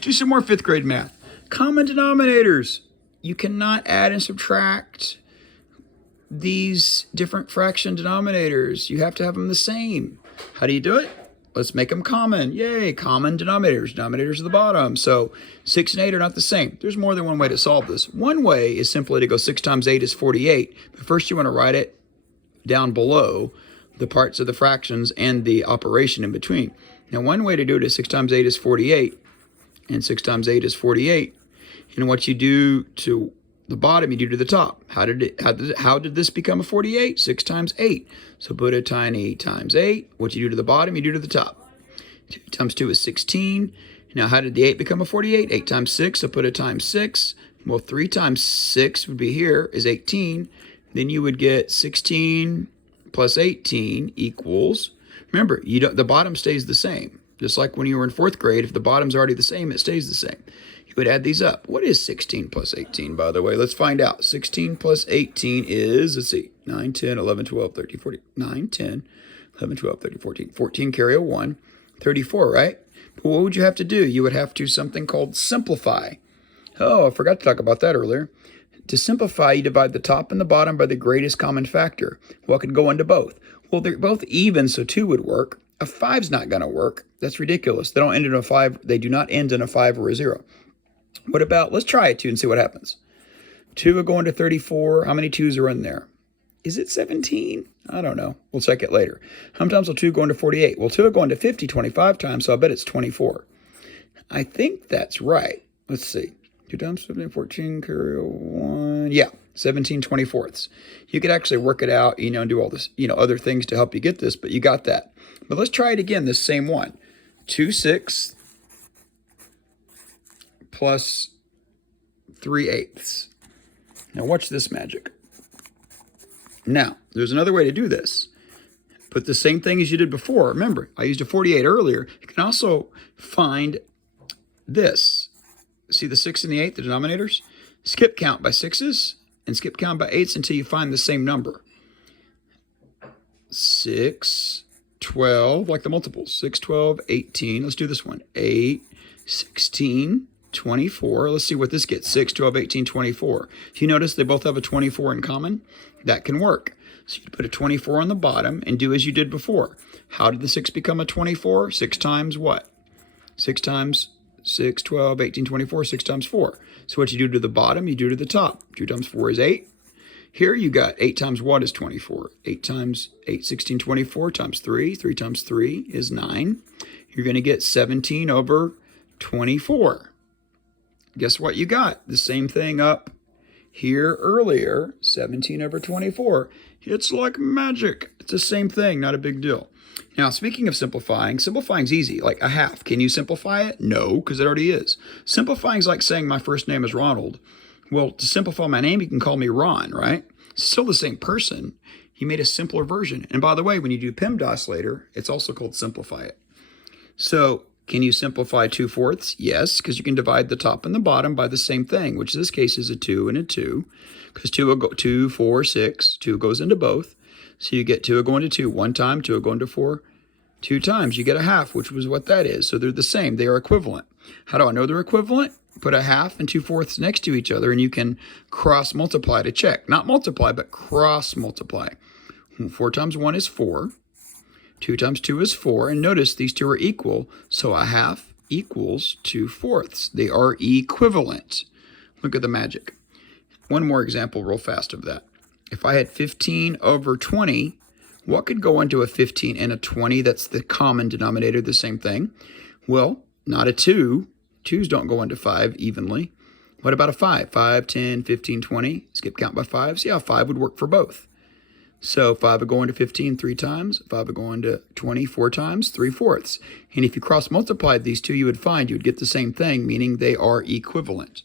Do some more fifth grade math. Common denominators. You cannot add and subtract these different fraction denominators. You have to have them the same. How do you do it? Let's make them common. Yay, common denominators. Denominators at the bottom. So 6 and 8 are not the same. There's more than one way to solve this. One way is simply to go 6 times 8 is 48. But first you want to write it down below the parts of the fractions and the operation in between. Now one way to do it is 6 times 8 is 48. And 6 times 8 is 48. And what you do to the bottom, you do to the top. How did this become a 48? 6 times 8. So put a tiny times 8. What you do to the bottom, you do to the top. 2 times 2 is 16. Now, how did the 8 become a 48? 8 times 6, so put a times 6. Well, 3 times 6 would be here, is 18. Then you would get 16 plus 18 equals, remember, the bottom stays the same. Just like when you were in 4th grade, if the bottom's already the same, it stays the same. You would add these up. What is 16 plus 18, by the way? Let's find out. 16 plus 18 is, let's see, 9, 10, 11, 12, 13, 14. 9, 10, 11, 12, 13, 14. 14 carry a 1. 34, right? But what would you have to do? You would have to do something called simplify. Oh, I forgot to talk about that earlier. To simplify, you divide the top and the bottom by the greatest common factor. What could go into both? Well, they're both even, so 2 would work. A 5's not going to work. That's ridiculous. They don't end in a 5. They do not end in a 5 or a 0. What about, let's try it 2 and see what happens. 2 will go into 34. How many 2's are in there? Is it 17? I don't know. We'll check it later. How many times will 2 go into 48? Well, 2 will go into 50 25 times, so I bet it's 24. I think that's right. Let's see. 2 times 15, 14, carry 1. Yeah, 17 24ths. You could actually work it out, and do all this, other things to help you get this, but you got that. But let's try it again, this same one. 2 6 plus 3/8. Now watch this magic. Now, there's another way to do this. Put the same thing as you did before. Remember, I used a 48 earlier. You can also find this. See the 6 and the 8, the denominators? Skip count by 6's and skip count by 8's until you find the same number. 6, 12, like the multiples. 6, 12, 18. Let's do this one. 8, 16, 24. Let's see what this gets. 6, 12, 18, 24. You notice they both have a 24 in common? That can work. So you put a 24 on the bottom and do as you did before. How did the 6 become a 24? 6 times what? 6 times 6, 12, 18, 24, 6 times 4. So what you do to the bottom, you do to the top. 2 times 4 is 8. Here you got 8 times what is 24? 8 times 8, 16, 24 times 3. 3 times 3 is 9. You're going to get 17 over 24. Guess what you got? The same thing up here earlier, 17 over 24. It's like magic. It's the same thing, not a big deal. Now, speaking of simplifying, simplifying's easy, like a half. Can you simplify it? No, because it already is. Simplifying's like saying my first name is Ronald. Well, to simplify my name, you can call me Ron, right? It's still the same person. He made a simpler version. And by the way, when you do PEMDAS later, it's also called simplify it. So, can you simplify 2/4? Yes, because you can divide the top and the bottom by the same thing, which in this case is a 2 and a 2. Because 2 will go 2, 4, 6. 2 goes into both. So you get 2 will go into 2 one time, 2 will go into 4 2 times. You get a half, which was what that is. So they're the same. They are equivalent. How do I know they're equivalent? Put a half and 2/4 next to each other, and you can cross multiply to check. Not multiply, but cross multiply. 4 times 1 is 4. 2 times 2 is 4. And notice these two are equal. So a half equals 2/4. They are equivalent. Look at the magic. One more example real fast of that. If I had 15 over 20, what could go into a 15 and a 20? That's the common denominator, the same thing. Well, not a 2. 2's don't go into 5 evenly. What about a 5? 5, 10, 15, 20. Skip count by 5. See how 5 would work for both. So 5 would go into 15 3 times. 5 would go into 20 4 times, 3/4. And if you cross multiplied these two, you would find you would get the same thing, meaning they are equivalent.